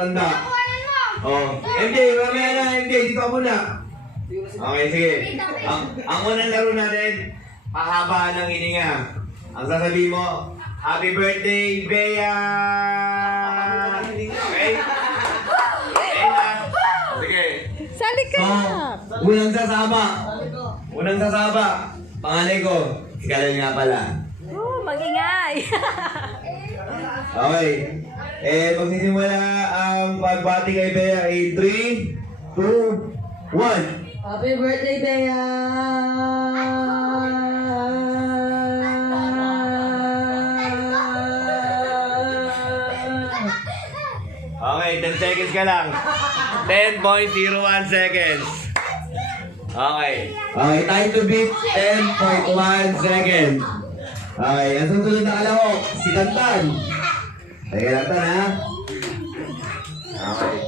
Tanda. Oh. MJ, mamaya na, MJ. Dito ka muna. Okay, sige. Ang unang laro natin, pahaba ng hininga. Ang sasabihin mo, Happy birthday, Bea! Okay? Okay na. Sige. Sali ka! So, unang sasama. Unang sasama. Pangalay ko, si Kalen nga pala. Mag-ingay! Okay. Magsisimula ang pagbati kay Bea in 3, 2, 1. Happy birthday, Bea! Okay, 10 seconds ka lang. 10.01 seconds. Okay. Okay, time to beat 10.1 seconds. Okay, ang susunod na kalahok, si Tantan. Teka lang, Tan, ha? Okay.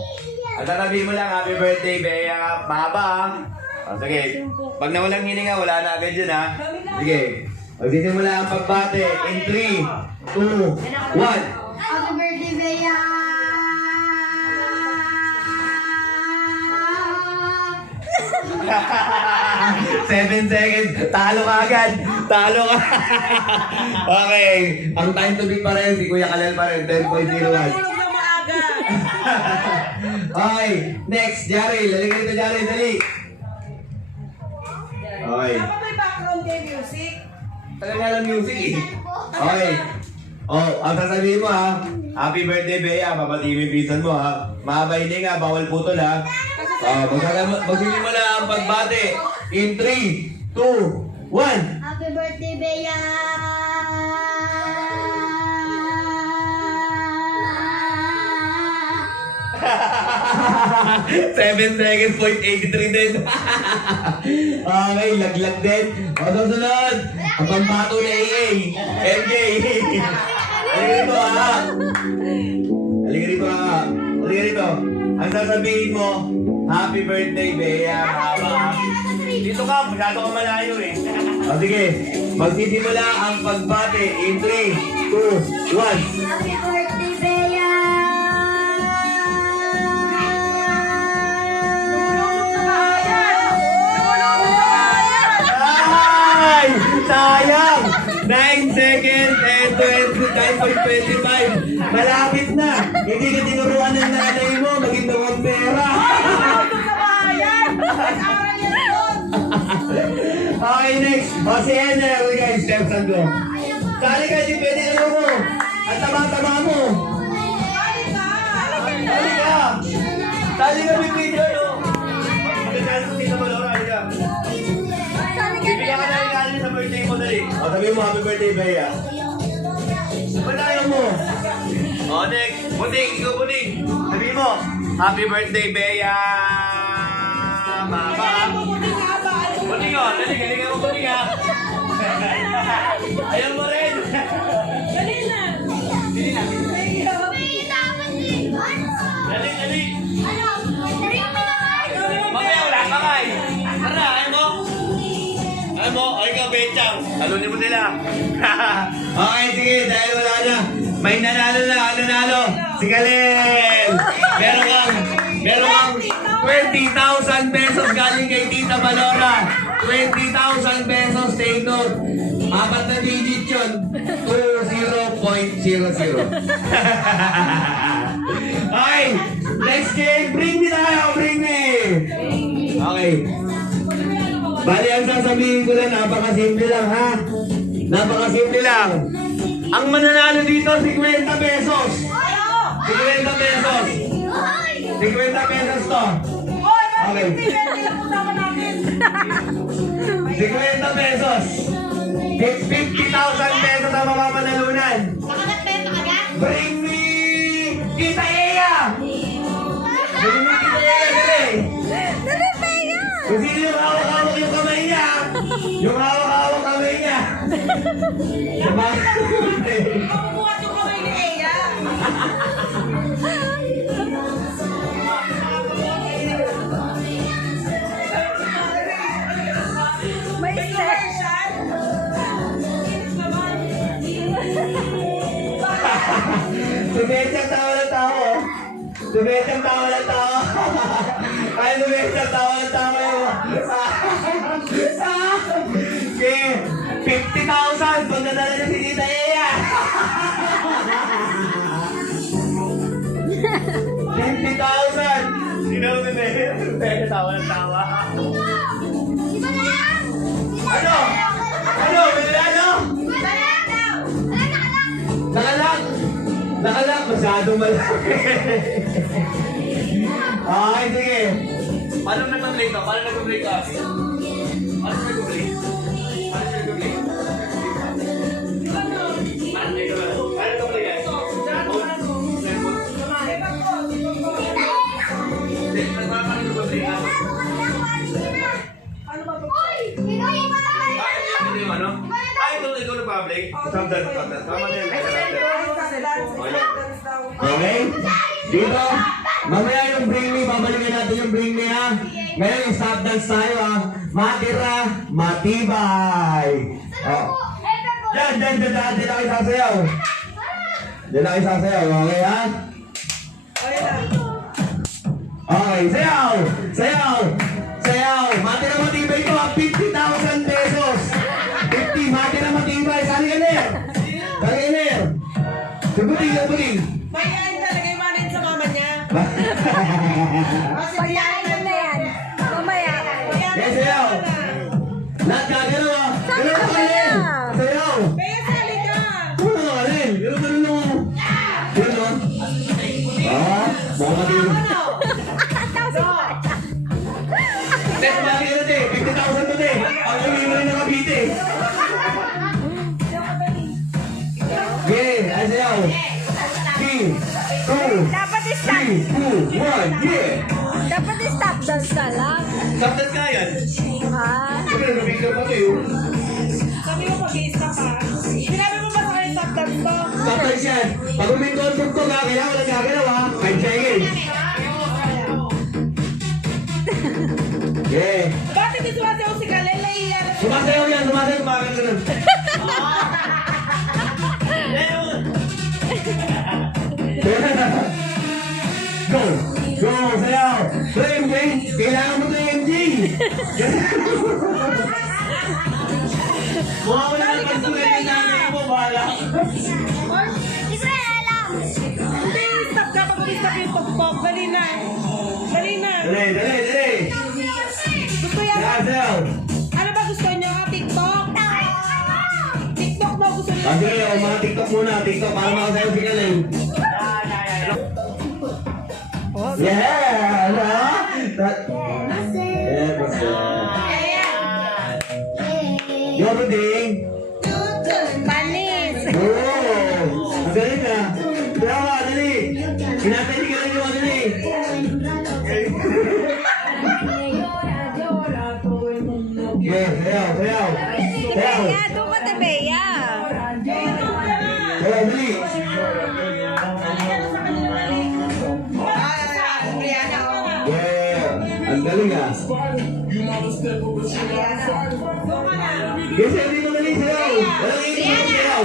Ang tatabi mo lang, happy birthday, Bea. Mahaba, ha? O, sige. Pag nawalang hininga, wala na agad yun, ha? Sige. Magsisimula ang pagbate in 3, 2, 1. Happy birthday, Bea! 7 seconds. Talo ka agad. Talo ka. Okay. Ang time to beat pa rin. Si Kuya Kalel pa rin. 10.01. Okay. Next. Jari. Lalagyan dito, Jari. Dali. Okay. Dapat may background kay music. Talaga lang music eh. Okay. Oh, ang sasabihin mo ha. Happy birthday, Bea. Papati mo yung pinsan mo ha. Mahaba hindi nga. Bawal putol ha. Magsisimula ang pagbate in 3, 2, 1. Happy birthday, Bea! Seven seconds, 0.83 din. Okay, laglag din. O, susunod. Ang pambato na AA. MJ. Halika rito ha. Halika rito ha. Halika rito. Ang sasabihin mo, happy birthday, Bea. Mahaba. Dito ka, masyado ka malayo eh. O sige, magsisimula ang pagbate in 3, 2, 1. Happy birthday, Bea! Ay! Sayang! 9 seconds and 9.25. Malapit na. Hindi ka tinuruan ng nanay mo. Maging nawang pera. Okay, next. O si Enel. Okay guys, stepson ko. Sali ka, di pwede ano mo. Ang tama-tama mo. Sali ka. Sali ka, big video, no? Magkakali ko dito mo, Laura. Halika. Bibigyan ka na regalo sa birthday mo, dali. O, sabihin mo, happy birthday, Bea. Ba't ayaw mo? O, next. Buting, ikaw buting. Sabihin mo, happy birthday, Bea. Mama. Buting o, dali, galingan mo buting ha. Ayaw mo rin. Dali na. Dali na. Dali, dali. Mamaya wala ka kay. Tara, ayaw mo. Ayaw mo, o ikaw, Benchang. Talunin mo sila. Okay, sige, dahil wala na. May nanalo na, ang nanalo. Si Kalel. Meron kang 20,000 pesos galing kay Tita Valora. 20,000 pesos, take note. 4 na digit yun. 20.00. Okay, next game. Bring me tayo, bring me. Okay. Bali, ang sasabihin ko lang, napakasimple lang, ha? Napakasimple lang. Ang mananalo dito, 50 pesos. 50 pesos. 50 pesos to. Okay. 50 pesos. 50,000 pesos ang mamamanalunan. Bring me Tita Ea! Bring me Tita Ea, dali! Kung sino yung hawak-hawak yung kamay niya, yung hawak-hawak kamay niya. Mabubuhat yung kamay ni Eya. May set! Sumedya tao na tao. Dumesang tawa ng tawa. Ay, dumesang tawa ng tawa yun. Okay, 50,000 pag nadala niya si Tita Eya. 50,000. Sino mo dumesang tawa ng tawa? Ano? Ano? Ano? Nakalak! Nakalak! Masyadong malaki. Okay, sige. Paano nag-play ka? Paano nag-play ka? Paano nag-play? Paano nag-play? Paano nag-play yan? Ano ba ba? Ay, ikaw nag-public? Tama na yan. Okay? Dito, mamaya yung bring me, babalikan natin yung bring me ha. Ngayon yung stop dance tayo ha. Matira, matibay. Oh. Diyan lang kayo sasayaw. Diyan lang kayo sasayaw, okay ha? Okay, sayaw! Sayaw! Sayaw! Matira, matibay ko ha, 50,000 pesos. 50, matira, matibay. Sali ka na. Sali ka na. Sabuting, sabuting. Mayayain talaga yung manin sa mama niya. Kasi Pagkain mo na yan. Mamaya. Yes, sayaw. Lahat ka, gano'n ha. Gano'n ka rin. Sayaw. Kaya sali ka. Gano'n ka rin. Gano'n mo. Gano'n. Ah, mga matiro. Pero bakit ka natin? 50,000 to din. Ang hindi mo rin nakabite. Yeah, ay sayaw. 3, 2, Dapat stop. 3, 2, 1, yeah! Dapat stop dance ka lang. Saktan ka yan. Ha? Siyempre, nabigla pa kayo. Sabi mo mag-i-stop ha. Sinabi mo ba sa kayo stop dance to? Saktan yan. Pag umingkon ko ka, kailangan walang gagalaw ha. 5 seconds. Yeah. Bakit di sumasayaw si Kalel? Naiiyan. Sumasayaw yan, sumasayaw. Kumakan ka nun. Go! Go! Sayaw! So, MJ, kailangan mo ito MJ! Mukha mo naman pagsulay ng nanay mo, bahala. Hindi, stop ka. Pag stop yung pagpok. Dali na. Dali na. Dali, dali, dali! Gusto yan. Sayaw, sayaw! Ano ba gusto niyo? TikTok? TikTok daw gusto niyo. Sige, o mga TikTok muna, TikTok, para makasayaw si Kaleng. Yeah! Ano? Yeah, basta. Yo, buding! Panis. Oo! Ang galing na! Kaya ka, dali! Pinatay ka lang yung dali! Yeah, sayaw, sayaw! Sayaw! Bea, doon ka na, Bea. Sayaw, dali! Yeah! Ang galing ah! Kasi hindi mo dali sayaw! Walang hindi mo sayaw!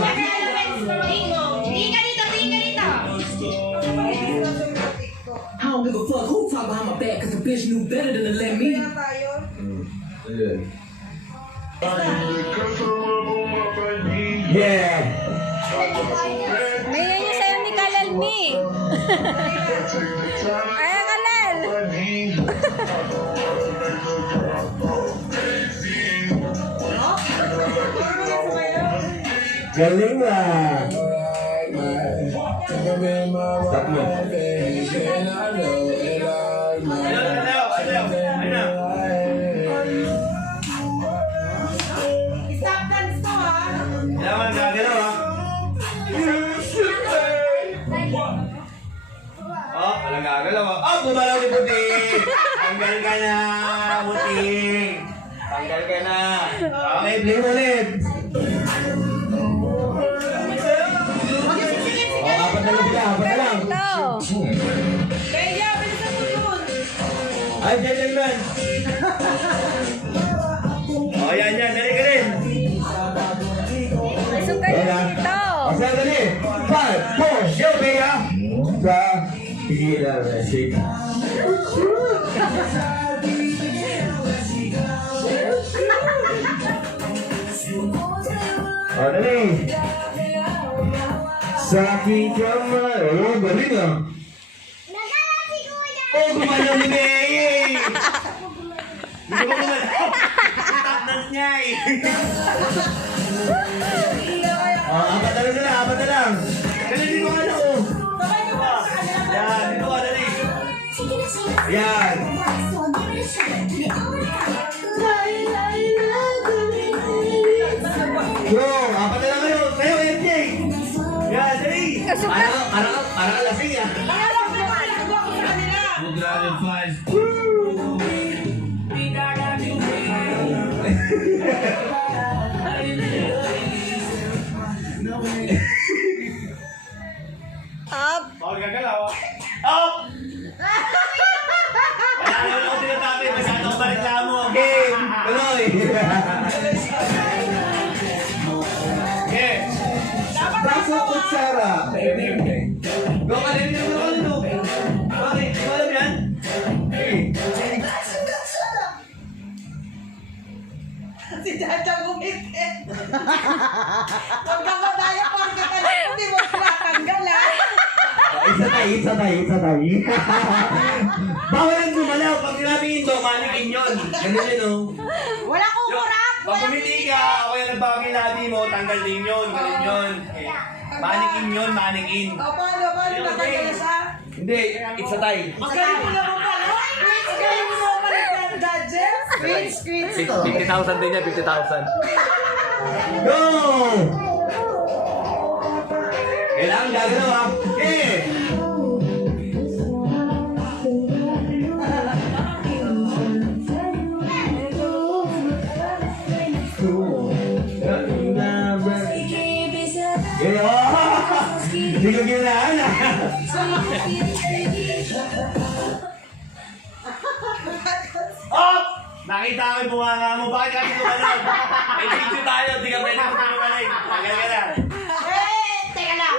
I don't give a fuck who talk behind my back, cause the bitch knew better than to let me. Kaya tayo. Yeah! May yan yung sayo ni Kalel Mi. Ay, Kalel. Galing ah! Stop mo. Stop dance to ha. Kailangan gagalaw ah! Oh, walang gagalaw ah! Oh, gumalaw ni Puting! Tanggal ka na, Puting! Tanggal ka na! Okay, play mo ulit! Oh, apat na lang sila, apat na lang! Ito. Kaya, bilisan mo yun. Ay, gentleman! Oh, yan, yan, dali ka rin! Isog kayo dito. Asa, dali! 5, 4, go, Bea! Sa Tequila, Rashid. O, dali. Sa aking kamay. Oh, galing ah. Nagala si Kuya. Oh, gumalaw ni May! Hindi ko gumalaw. Top dance niya eh. Apat na lang sila, apat na lang. Dali, dito ka na oh. Yan, dito ka, dali. Yan. Bro, apat na lang kayo. Kayo, MJ. Yan, dali. Parang lasing ah. Up. Bawal gagalaw. Up! Wala naman ako sinasabi. Masyadong baliklamo. Game! Tuloy! Game! Baso kutsara. Go ka din, go ka din. Bakit? Di ko alam yan? Si Chacha gumiti. Huwag ka madaya pag kita na hindi mo tinatanggal ha. Isa tayo. Bawal ang gumalaw. Pag sinabi ito, manikin yun. Ganun yun, oh. Wala kong kurap. Pag bumiti ka, ako yung nagbago yung labi mo, tanggal din yun. Ganun yun. Manikin yun, manikin. O paano natanggal sa? Hindi, it's a tie. Magaling mo naman pala. Magaling mo naman pala ng gadget. Screen. 50,000 din niya, 50,000. Go! Kailangan gagalaw ha. Okay! Hindi ko ginaan ah. Oh! Nakita ko yung bunganga mo. Bakit kasi tumalag? May video tayo. Di ka pwede mo tumalag. Tagal ka na. Teka lang.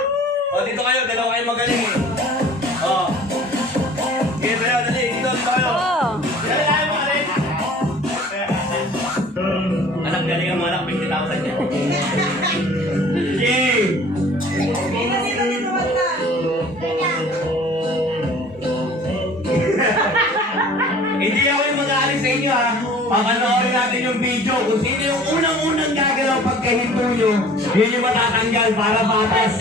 O, dito kayo. Dalawa kayo magaling eh. O. Okay, tayo. Dali. Dito kayo. Oh. Dali tayo magaling. Anak, galing ang mga anak. 50,000 yan. Okay. Dito basta. Hindi ako yung mag-aalis sa inyo ha. Papanoorin natin yung video. Kung sino yung unang-unang gagalaw pagkahinto nyo, yun yung matatanggal para batas.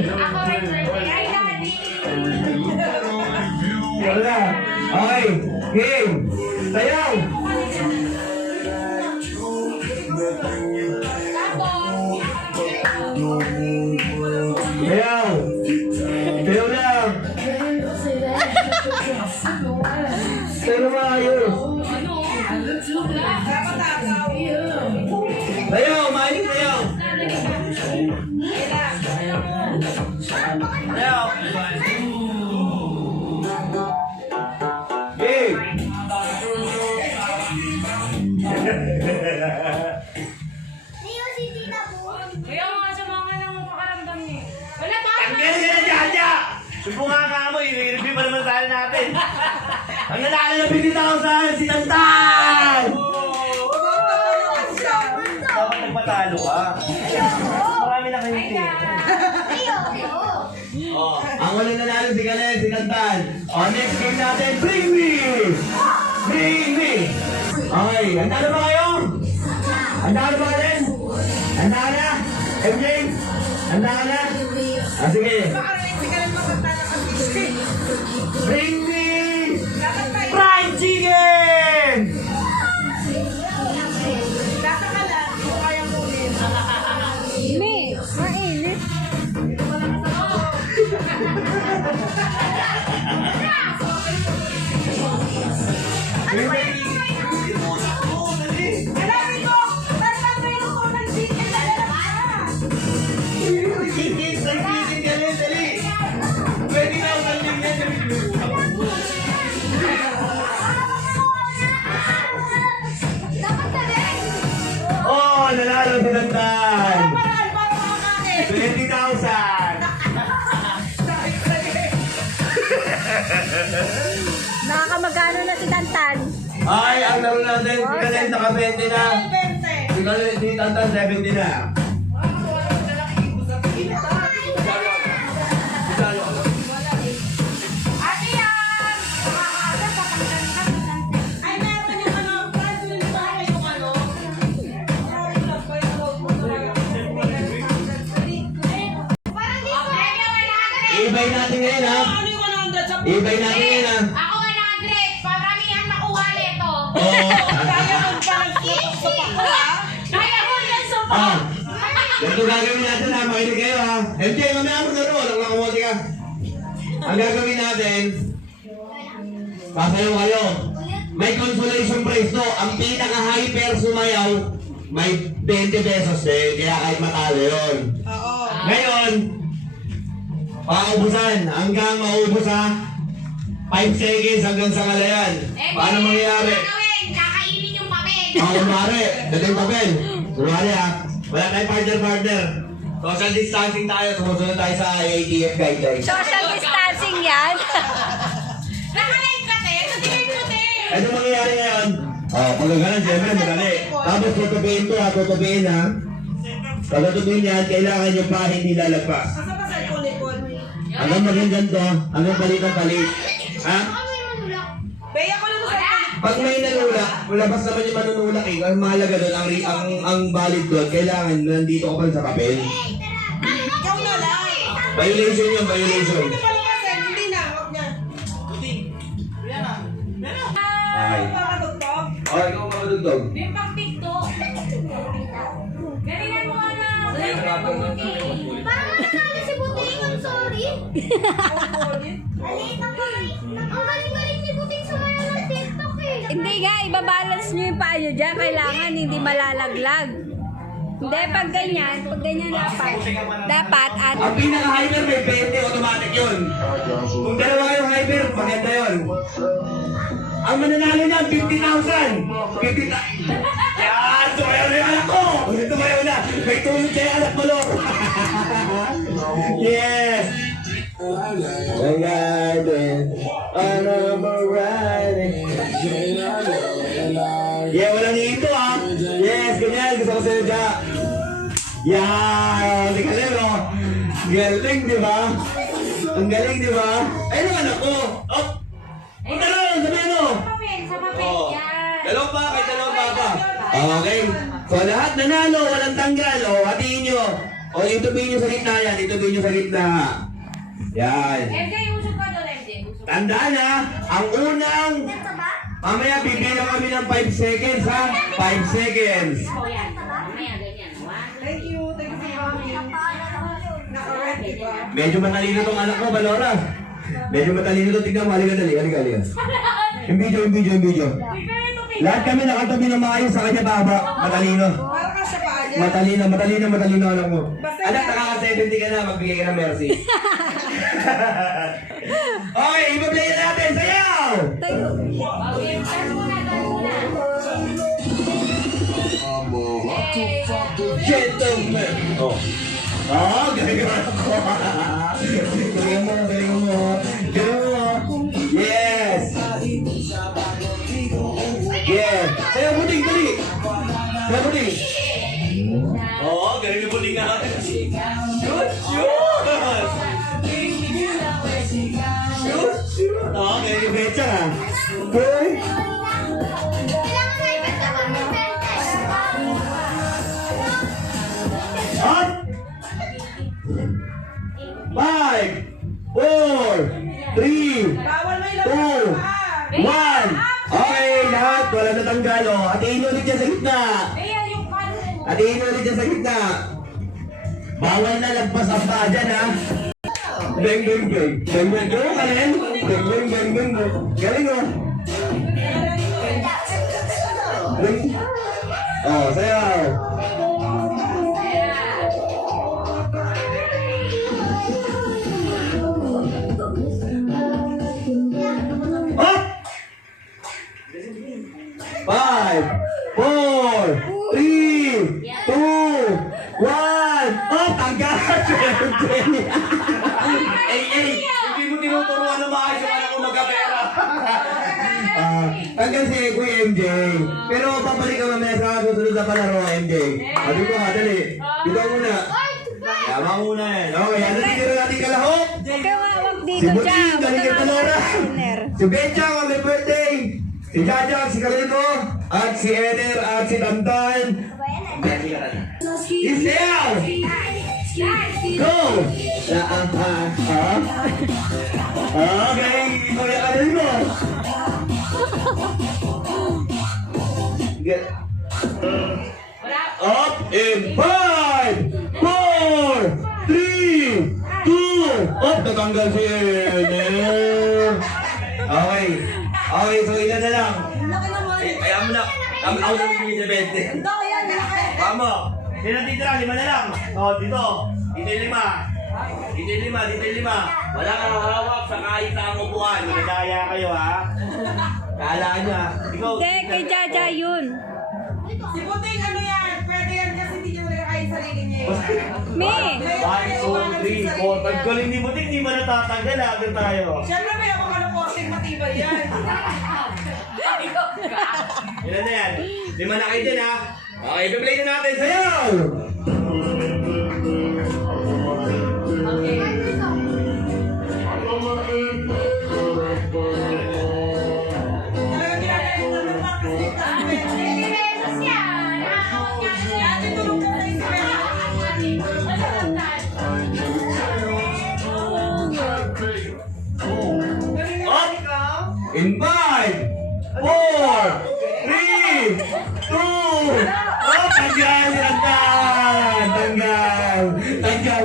Ako rin birthday. Ay, Daddy. Wala. Okay. Game. Sayaw. Sayaw. Sayaw lang. Pero maayos. Sayaw. Maayos sayaw. Sayaw. Game. Niyo si Tita po. Kaya nga sa mga nang makaramdam niya. Wala pa. Tanggal ka na dyan dyan! Sumbunga ka mo, i-review pa naman tayo natin. Ang nanalo ng 50,000, si Tantan! Dapat nagpatalo ka. Marami na kayo ito. Oh, ang walang nanalo si Kalen, si Tantan. Oh, next game natin, Bring Me! Bring Me! Okay, handa na ba kayo? Handa na ba Kalen? Handa na? MJ? Handa ka na? Ah, sige. Bring me fried chicken! Me. Mainit. Chicken, fried chicken, Kalen, dali! Nakakamagano na si Tantan. Ay, ang laro natin, si Kalen naka-20 na. 20. Si Kalen, si Tantan 70 na. Ate yan! Makakaaga, papanggan ka. Ay, meron yung ano, price wheel pa yung ano. Parang di ko. Ibay natin ngayon ha. Ano yung 100 sa Ibay natin ngayon ha. Ako 100. Paramihan makuha nito. Oo. Kaya kung parang sa pako ha? Kaya ko yan sa Ah, ganito gagawin natin ha. Makinig kayo ha. MJ, mamaya mo laro. Walang nakamote ka. Ang gagawin natin, pasayo kayo. May consolation prize to. Ang pinaka-hyper sumayaw, may 20 pesos eh. Kaya kahit matalo yun. Oo. Ngayon, paubusan. Hanggang maubos ha. 5 seconds hanggang sa kalayan. Paano mangyayari? Gagawin, kakainin yung papel. Kunwari, dating papel. Kunwari ha. Wala tayong partner. Social distancing tayo. Tumusunod tayo sa IATF guidelines. Social distancing yan. Nakalive ka, te. Sabihin mo, te. Ano mangyayari ngayon? Pag gano'n, siyempre, madali. Tapos tutubiin to ha, tutubiin ha. Pag tutubiin yan, kailangan nyo pa hindi lalagpas. Asa ba sa ipon-ipon? Hanggang maging ganito, hanggang palit ang palit. Ha? Ako may manulak. Beya ko lang sa ipon. Pag may nanulak, labas naman yung manunulak eh. Ang mahalaga doon, ang valid doon, kailangan nandito ka pa sa papel. Ikaw na lang. Violation yun, violation. Hindi pa lumasin. Hindi na. Huwag niya. Okay. Pakatugtog. Okay, ikaw makatugtog. May pang-tiktok. Galingan mo nga na. Parang nakakala si Buting. I'm sorry. Ang galing-galing ni Buting sumayaw ng TikTok eh. Hindi nga, ibabalance nyo yung paa nyo dyan. Kailangan hindi malalaglag. Hindi, pag ganyan dapat at Ang pinaka-hyper may 20, automatic yun. Kung dalawa yung hyper, maganda yun. Ang mananalo niya, 50,000. 50,000. Yan, tumayaw na yung anak ko. Tumayaw na. May tulog kayo anak mo, Lord. Yes. I got it. I'm alright. Yeah, walang ito ah. Yes, ganyan. Gusto ko sa'yo dyan. Yan. Hindi ka rin, oh. Galing, di ba? Ang galing, di ba? Ayun ang anak ko. Oh. Ang dalawa, sabihin mo. Sa papel, Oh. yan. Dalawang pa, kahit dalawang pa pa. Okay. So lahat nanalo, walang tanggal. O, hatiin nyo. O, itubihin nyo sa gitna yan. Itubihin nyo sa gitna. Yan. MJ, usok ka doon, MJ. Usok. Tandaan ha, ang unang, mamaya bibilang kami ng 5 seconds ha. 5 seconds. Oh, yan. Mamaya, ganyan. One. Thank you. Thank you for coming. Naka-red, di ba? Medyo matalino tong anak ko, Balora. Medyo matalino to. Tignan mo, halika dali, halika. Yung video. Lahat kami nakatabi ng maayos sa kanya baba. Matalino. Parang ka sa paa niya. Matalino anak mo. Anak, nakaka-70 ka na, magbigay ka ng mercy. Okay, iba-play natin, sayaw! tayo. Okay, dance muna, dance muna. Gentlemen! Oh. Oh, galing ako. Galing mo. Yes! Yes! Sayaw buting, dali! Sayaw buting! Oo, galing yung buting natin. Shoot! Oo, galing yung becha ha. Okay. Kailangan na ibig ka Up! 5, 4, 3, Bawal may 2, labas 1. Okay, lahat. Wala na tanggal. O, hatiin nyo ulit dyan sa gitna. Ayan, yung paano. Hatiin nyo ulit dyan sa gitna. Bawal na lagpas ang paa dyan, ha? Bang. Gawin ka rin. Bang. Galing, o. Oh, sayaw. Up! 5, 4, 3, 2, 1. Oh, tanggal! Hindi mo tinuturuan na maayos yung anak ko tanggal si Kuya MJ. Pero papalik ka mamaya sa susunod na palaro, MJ. Dito ka, dali. Dito ka muna. Tama muna eh. Okay, ano titira natin kalahok? Huwag kang hawak Si dito, Buting, Jack. Huwag galing kang ka palora. hawak. Si Benja, may birthday. Si Jaja, si Kalito, at si Ener, at si Tantan. Israel! Go! Okay, ikaw yung kanin mo. Get up in 5, 4, 3, 2, up, natanggal si Ener. Okay. Okay, so ilan na lang? Laki naman. Ayaw mo na. Ako na bibigyan sa 20. Ang dami yan, laki. Vamo. Sino titira? 5 na lang. O, dito. Dito yung 5. Dito yung 5. Dito yung 5. Wala kang hawak sa kahit sa upuan. Magkaya kayo, ha? Kaalaan nyo, ha? Ikaw. Hindi, kay Jaja yun. Si Buting ano yan? Pwede yan kasi hindi niya nakakain sarili niya. Me. 1, 2, 3, 4. Paggaling ni Butik, di ba natatanggal? Agad tayo. Siyempre may ako kaluposing matibay yan. Ilan na yan? 5 na kayo dyan, ha? Okay, i-play na natin. Sayaw! Talagang ginagawa ko naman pa kasi dati tulong ko na yung Up! In 5, 4, 3, 2, oh, tanggal, tanggal, tanggal, tanggal.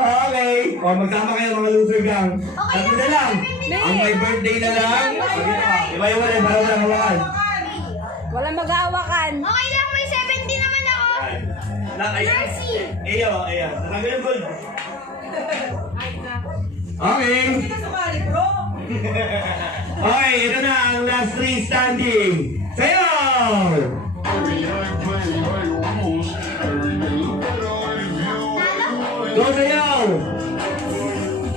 Okay. O, magsama kayo mga loser gang. Tatlo na lang. Ang may birthday na lang. Iba-iba rin, para walang hawakan. Wala mag-aawakan. Okay lang, may 70 naman ako. Iyo. Natanggal yung gold. Okay. Hindi ka sumali, bro. Okay, ito na ang last 3 standing. Sayaw! Go sayaw!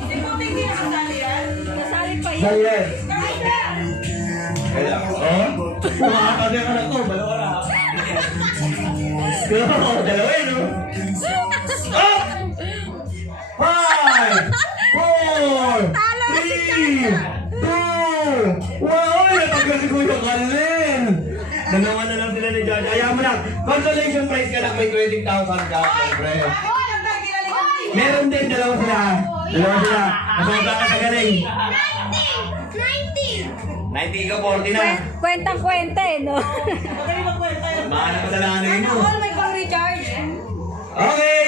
Si Buting hindi nakasali yan. Kasali pa yun. Sayaw! Kahit na. Kaya, oh? Kumakakagay ka na to, dalawa na. Dalawa yun, no? Up! 5, 4, 3, 2, wow! Natanggal si Kuya Kalin! Dalawa na lang sila ni Jaja. Ayaw mo lang. Consolation prize ka lang. May 20,000 ka, siyempre. Hoy, ang dahil kinaling. Meron din, dalawa sila. Dalawa sila. Nasobra ka sa galing. 90! 90 ka, 40 na. Kwentang-kwenta eh, no? Magaling magkwenta yun. Mahal ka sa lanay mo. All may pang-recharge. Okay,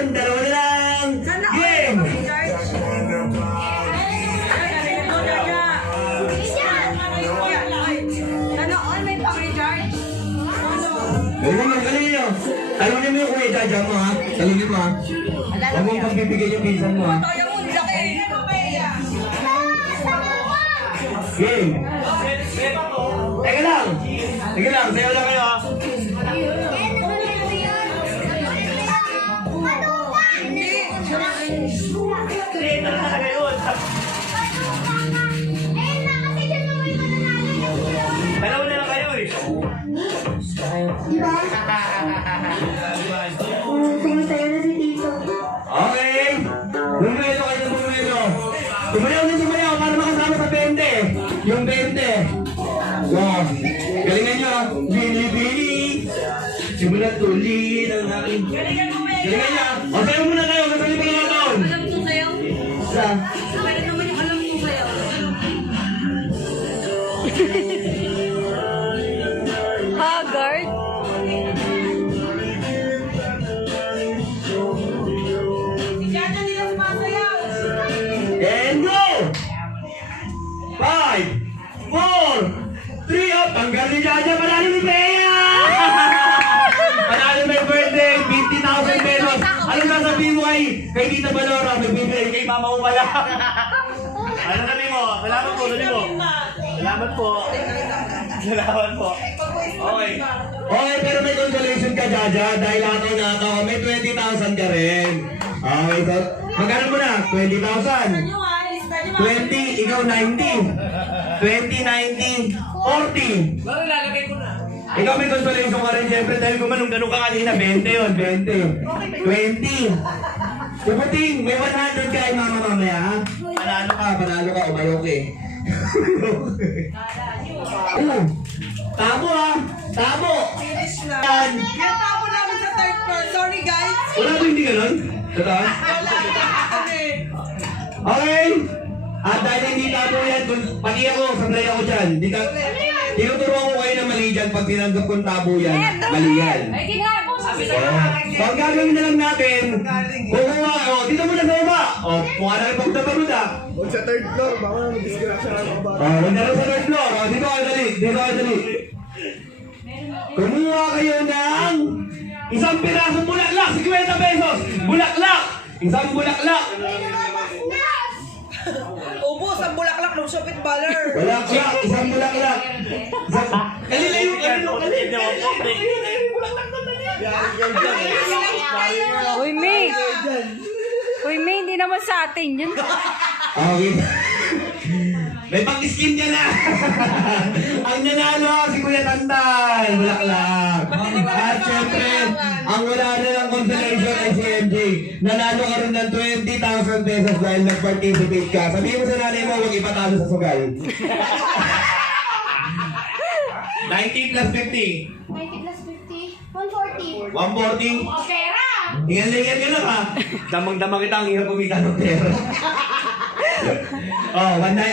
and dalawa na lang. Sana all Game! may pang-recharge. Sana all may pang-recharge. Galing nyo. Talungin mo yung Kuya Jaja mo, ha? Talungin mo, ha? Huwag mong pagbibigay yung pinsan mo, ha? Kaya mo, laki. Game! Teka lang! Sayo lang kayo, ha? Ito na talaga yun. Dalawa na lang kayo, eh. Okay! Bumelo kayo ng bumelo. Sumayaw para makasama sa 20. Yung 20. Wow. Galingan nyo. Bili-bili. Simulat tuloy ng aking... Galingan nyo. O, sayo muna kayo. Kasali pa naman taon. Alam ko sa'yo. Sa... Pwede naman yung alam ko sa'yo. Haggard. Si Jaja nila sumasayaw. And go! 5, 4, 3, up! Tanggal ni Jaja, panalo ni Bea! Panalo may birthday, 50,000 pesos. Anong sasabihin mo kay Tita Balora? Magbibigay kay Mama mo pala. Ano sabihin mo? Salamat po, sabihin mo. Salamat po. Salamat po. Okay. Okay, pero may consolation ka, Jaja, dahil ako na ako, may 20,000 ka rin. Okay, so, magkano mo na? 20,000. Nyo ha, lista nyo 20, ikaw 90. 20, 90, 40. Bakit lalagay ko na? Ikaw may consolation ka rin, syempre, dahil gumanong ganun ka kanina, 20 yun, 20. 20. Puputing, may 100 ka ay mama mamaya, ha? Panalo ka, umayo ka eh. Tabo ha, tabo. Finish na. Yan. Yung tapo namin sa third floor. Sorry guys. Wala ba hindi ganun? Totoo? Kami. Okay. At dahil hindi tabo yan, pati ako, sanday ako dyan. Tinuturuan ko kayo na mali dyan pag tinanggap kong tabo yan, mali yan. So, ang gagawin na lang natin, kukuha, dito muna sa baba. Kuha na rin pagtabarod ah. Huwag sa third floor, baka mag-disgrasya lang ako ba? Huwag na rin sa third floor. Dito kayo dali, dito kayo dali. Kumuha kayo ng isang pirasong bulaklak, 50 pesos. Bulaklak! Isang bulaklak. Ubus ang bulaklak ng Shopit Baller. Bulaklak, isang bulaklak. Kalilayo, kalilayo. Uy, May! Uy, May, hindi naman sa atin yun. Okay. May pang-skin ka na. Ang nanalo si Kuya Tanday. Bulaklak. At syempre, ang wala na ng consolation ay si MJ. Nanalo ka rin ng 20,000 pesos dahil nag-participate ka. Sabihin mo sa nanay mo, huwag ipatalo sa sugal. 90 plus 50. 90 plus 50. 140. 140. Ingal-ingal ka lang ha. Damang-damang kita ang hirap kumita ng pera. Manday,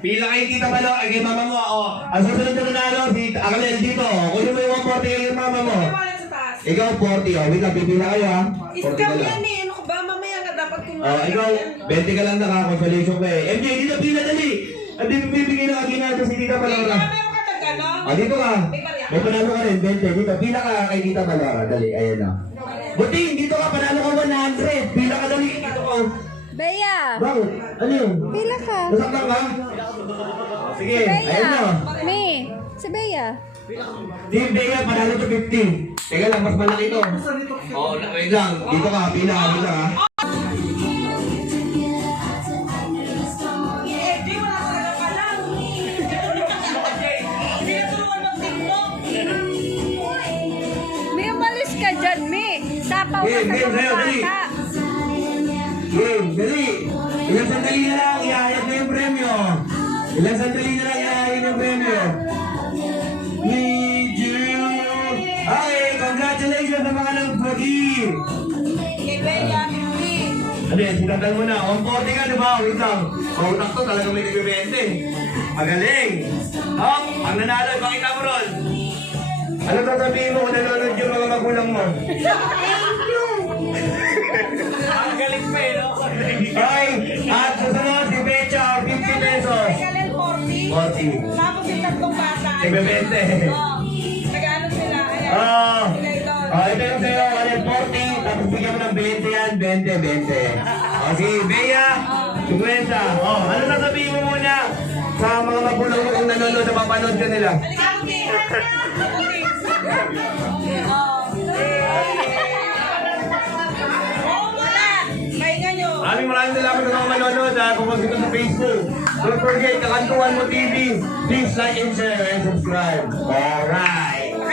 pila kay Tita Malo, ay kay mama mo, ang susunod na nanalo, si Akalel dito, kunin mo yung 140 kay mama mo. Wala sa taas. Ikaw 40, wait lang, pipila kayo ha. 40 Iskam ka lang. yan eh. Ano ko ba? Mamaya nga dapat kumuha. Ikaw, 20 ka lang naka-consolation ko eh. MJ, dito pila dali. At di bibigay na kagina ito si Tita Malora. Meron ka tag ano? Dito ka. May panalo ka rin, 20. Dito, pila ka kay Tita Malora. Dali, ayan na. Buting, dito ka, panalo ka 100. Pila ka dali, dito ka. Bea! Bakit? Ano yun? Pila ka. Nasaktan ka? Sige, Si ayan Bea! na. May! Si Bea! Team Bea, panalo to 50. Teka lang, mas malaki to. Wait lang. Dito ka, pila ka, pila ka. Eh, di wala talaga pala. Hindi na turuan mag-tiktok. May umalis ka dyan, May! Sapaw ka Game, sa game, mga dali. bata! Game, dali. Ilang sandali na lang, ihayag na yung premyo. Ilang sandali na lang, ihayag na yung premyo. Need you. Okay, congratulations sa mga nag-pogi. Kay Bea, Mimi. Ano yan, sinatal mo na. Ang pote ka, di ba? Wait lang. Pautak to, talaga may nagbibente. Magaling. Ang nanalo, pakita mo ron. Ano sasabihin mo kung nanonood yung mga magulang mo? Ang galing pa eh, no? Okay, at susunod si Becha, 50 pesos. Kalel 40. 40. Tapos yung tatlong bata. Nagbibente. Nag-ano sila. Ayan. Sila ito. Ito yung sa'yo, 140, tapos bigyan mo ng 20 yan, 20. Okay, Bea, 50. Ano sasabihin mo muna sa mga magulang mo kung nanonood na mapanood ka nila? Maraming salamat sa mga manonood kung mag dito sa Facebook. Don't forget, Kakantuan Mo TV. Please like and share and subscribe. Alright.